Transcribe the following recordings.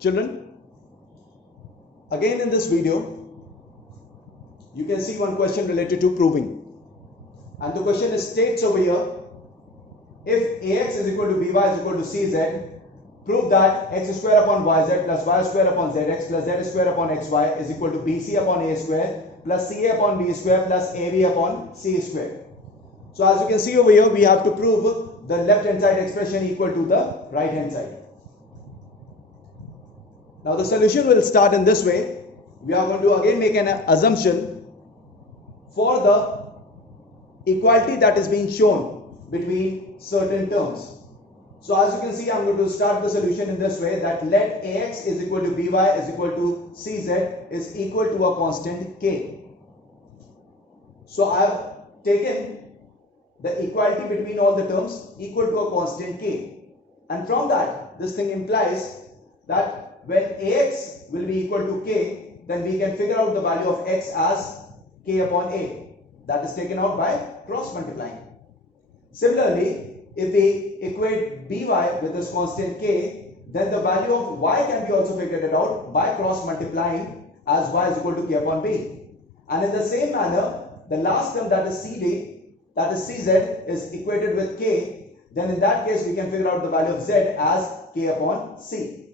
Children, again in this video, you can see one question related to proving. And the question states over here, if ax is equal to by is equal to cz, prove that x square upon yz plus y square upon zx plus z square upon xy is equal to bc upon a square plus ca upon b square plus ab upon c square. So as you can see over here, we have to prove the left hand side expression equal to the right hand side. Now the solution will start in this way. We are going to again make an assumption for the equality that is being shown between certain terms. So as you can see, I am going to start the solution in this way, that let ax is equal to by is equal to cz is equal to a constant k. So I have taken the equality between all the terms equal to a constant k, and from that this thing implies that when ax will be equal to k, then we can figure out the value of x as k upon a. That is taken out by cross multiplying. Similarly, if we equate by with this constant k, then the value of y can be also figured out by cross multiplying, as y is equal to k upon b. And in the same manner, the last term, that is cd, that is cz, is equated with k, then in that case we can figure out the value of z as k upon c.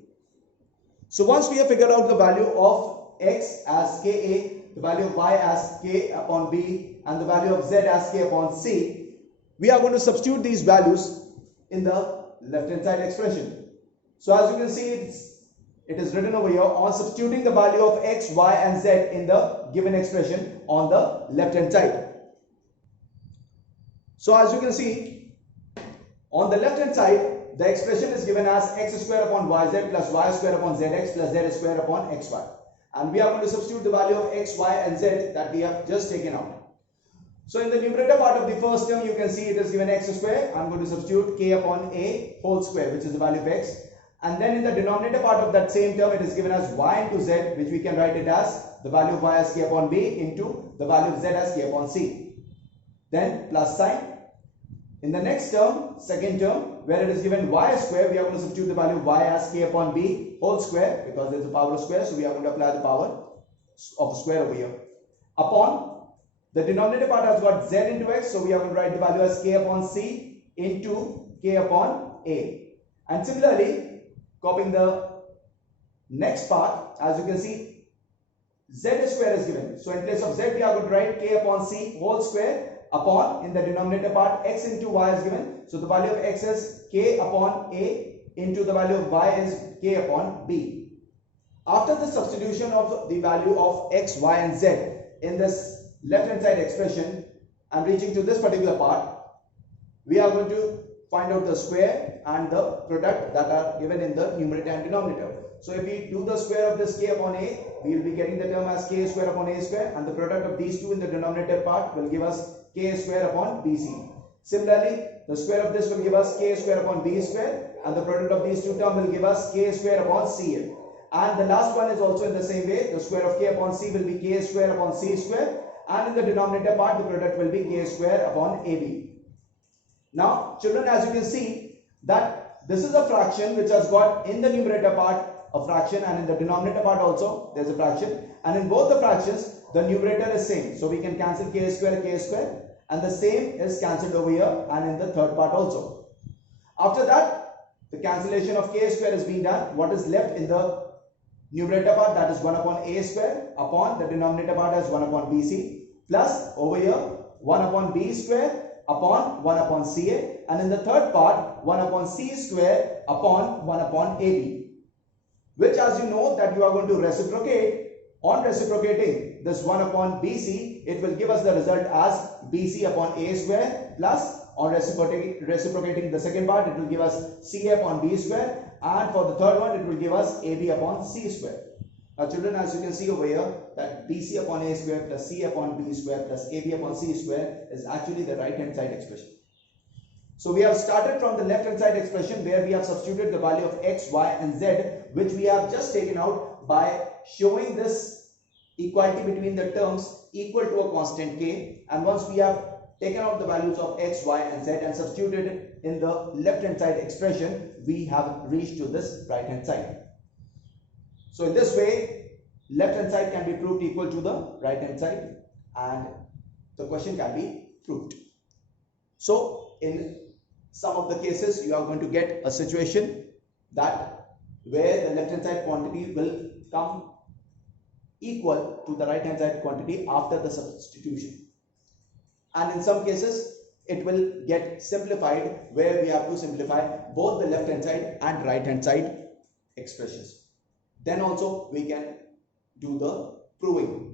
So once we have figured out the value of x as ka, the value of y as k upon b, and the value of z as k upon c, we are going to substitute these values in the left hand side expression. So as you can see, it is written over here, on substituting the value of x, y and z in the given expression on the left hand side. So as you can see, on the left hand side, the expression is given as x square upon yz plus y square upon zx plus z square upon xy. And we are going to substitute the value of x, y and z that we have just taken out. So in the numerator part of the first term, you can see it is given x square. I am going to substitute k upon a whole square, which is the value of x. And then in the denominator part of that same term, it is given as y into z, which we can write it as the value of y as k upon b into the value of z as k upon c. Then plus sign. In the next term, second term, where it is given y square, we are going to substitute the value of y as k upon b whole square, because there is a power of square, so we are going to apply the power of square over here. Upon the denominator part has got z into x, so we are going to write the value as k upon c into k upon a. And similarly, copying the next part, as you can see, z square is given. So in place of z, we are going to write k upon c whole square upon, in the denominator part, x into y is given. So the value of x is k upon a into the value of y is k upon b. After the substitution of the value of x, y and z in this left hand side expression, and reaching to this particular part, we are going to find out the square and the product that are given in the numerator and denominator. So if we do the square of this k upon a, we will be getting the term as k square upon a square, and the product of these two in the denominator part will give us k square upon bc. Similarly, the square of this will give us k square upon b square, and the product of these two terms will give us k square upon cl. And the last one is also in the same way. The square of k upon c will be k square upon c square, and in the denominator part, the product will be k square upon ab. Now, children, as you can see, that this is a fraction which has got in the numerator part a fraction, and in the denominator part also there is a fraction, and in both the fractions the numerator is same, so we can cancel k square, and the same is cancelled over here and in the third part also. After that, the cancellation of k square is being done. What is left in the numerator part, that is 1 upon a square, upon the denominator part as 1 upon bc, plus over here 1 upon b square upon 1 upon ca, and in the third part 1 upon c square upon 1 upon ab, which, as you know, that you are going to reciprocate. On reciprocating this 1 upon bc, it will give us the result as bc upon a square, plus on reciprocating the second part, it will give us ca upon b square, and for the third one it will give us ab upon c square. Now children, as you can see over here, that bc upon a square plus c upon b square plus ab upon c square is actually the right hand side expression. So we have started from the left hand side expression, where we have substituted the value of x, y and z, which we have just taken out by showing this equality between the terms equal to a constant k. And once we have taken out the values of x, y and z and substituted it in the left hand side expression, we have reached to this right hand side. So in this way, left hand side can be proved equal to the right hand side and the question can be proved. So in some of the cases, you are going to get a situation that where the left hand side quantity will come equal to the right hand side quantity after the substitution. And in some cases, it will get simplified where we have to simplify both the left hand side and right hand side expressions. Then also we can do the proving.